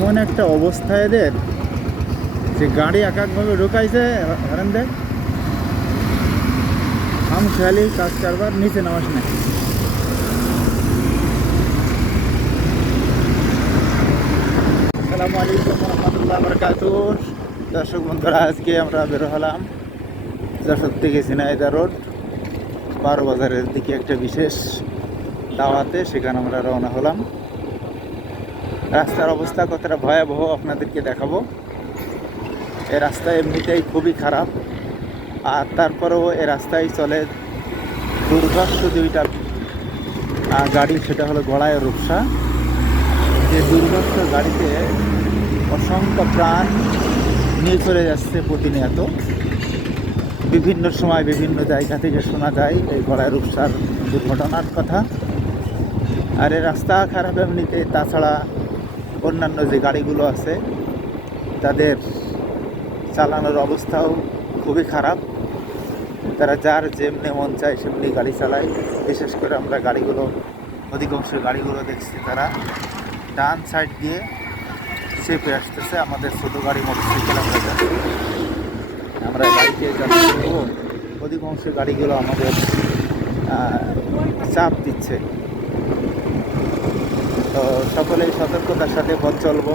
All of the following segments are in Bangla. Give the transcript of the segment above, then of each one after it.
এমন একটা অবস্থা এদের যে গাড়ি এক একভাবে ঢুকাইছে, হরেন দেখ আম খেয়ালি কাজ কারবার, নিচে নামাস না। আসসালামু আলাইকুম রহমতুল্লাহ বরকাতুহ। দর্শক বন্ধুরা, আজকে আমরা বের হলাম যশোর থেকে ঝিনাইদহ রোড 12 বাজারের দিকে একটা বিশেষ দাওয়াতে, সেখানে আমরা রওনা হলাম। রাস্তার অবস্থা কতটা ভয়াবহ আপনাদেরকে দেখাবো। এই রাস্তা এমনিতেই খুবই খারাপ, আর তারপরেও এই রাস্তায় চলে দুর্ধর্ষ দুইটা গাড়ি, সেটা হলো গড়াই রূপসা। যে দুর্ধর্ষ গাড়িতে অসংখ্য প্রাণ নিয়ে চলে যাচ্ছে প্রতিনিয়ত। বিভিন্ন সময় বিভিন্ন জায়গা থেকে শোনা যায় এই গড়াই রূপসার দুর্ঘটনার কথা। আর এই রাস্তা খারাপ এমনিতে, তাছাড়া অন্যান্য যে গাড়িগুলো আছে তাদের চালানোর অবস্থাও খুবই খারাপ। তারা যার যেমনি মন চায় সেমনি গাড়ি চালায়। বিশেষ করে আমরা অধিকাংশ গাড়িগুলো দেখছি তারা ডান সাইড দিয়ে চেপে আসতেছে। আমাদের ছোটো গাড়ি মোটরসাইকেল আমরা বাইকে যাচ্ছি, অধিকাংশ গাড়িগুলো আমাদের চাপ দিচ্ছে। তো সকলেই সতর্কতার সাথে পথ চলবো।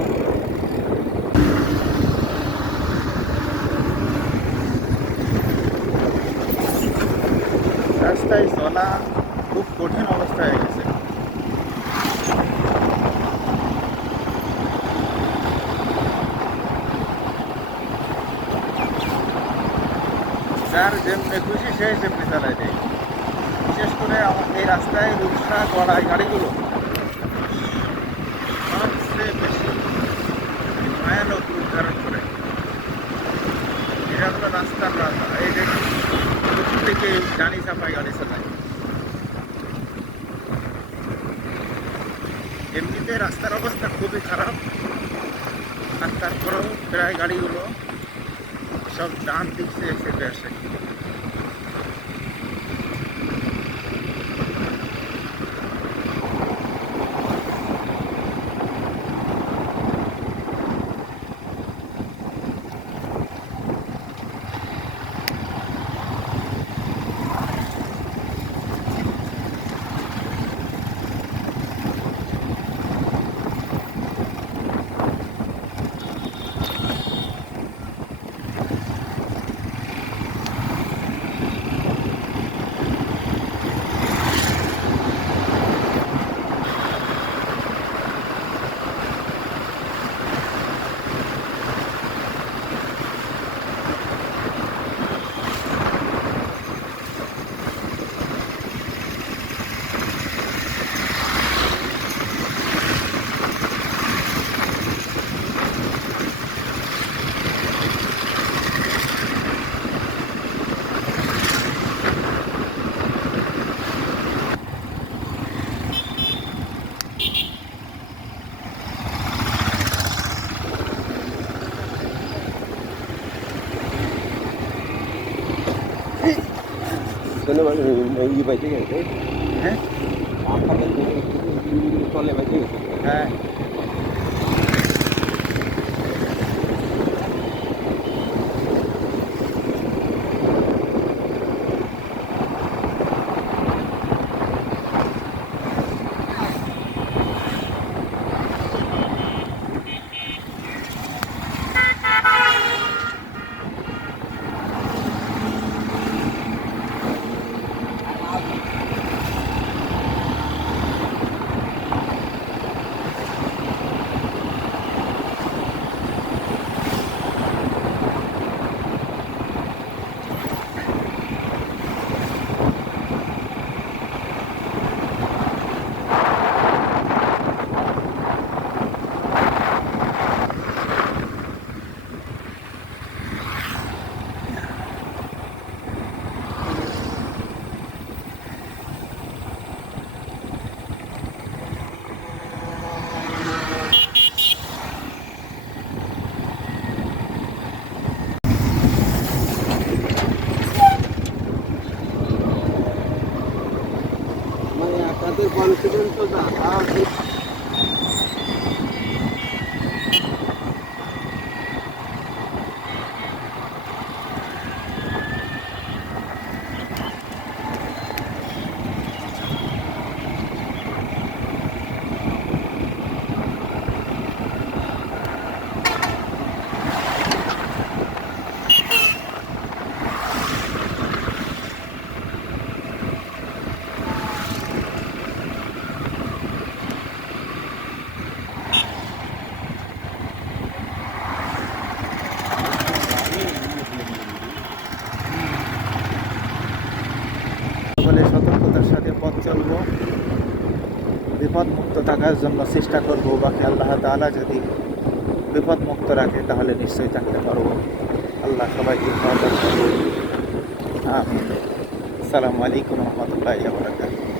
রাস্তায় চলা খুব কঠিন অবস্থা হয়ে গেছে। যার যেমনি খুশি সে সেমনি চালায় দেয়। বিশেষ করে এই রাস্তায় রূপসা গড়াই গাড়িগুলো সবচেয়ে বেশি ভয়ানক রূপ ধারণ করে। এটা হলো রাস্তার রাস্তা, এই দেখুন থেকে জানি চাপাই গাড়ি চালায়। এমনিতে রাস্তার অবস্থা খুবই খারাপ, আর তারপরেও প্রায় গাড়িগুলো সব ডান দিক থেকে চেপে আসে। হ্যাঁ হ্যাঁ, থাকার জন্য চেষ্টা করবো, বাকি আল্লাহ তাআলা যদি বিপদ মুক্ত রাখে তাহলে নিশ্চয়ই থাকতে পারবো। আল্লাহ সবাইকে সহায়তা করুন। আমিন। আসসালামু আলাইকুম রহমতুল্লাহি ওয়া বারাকাতুহু।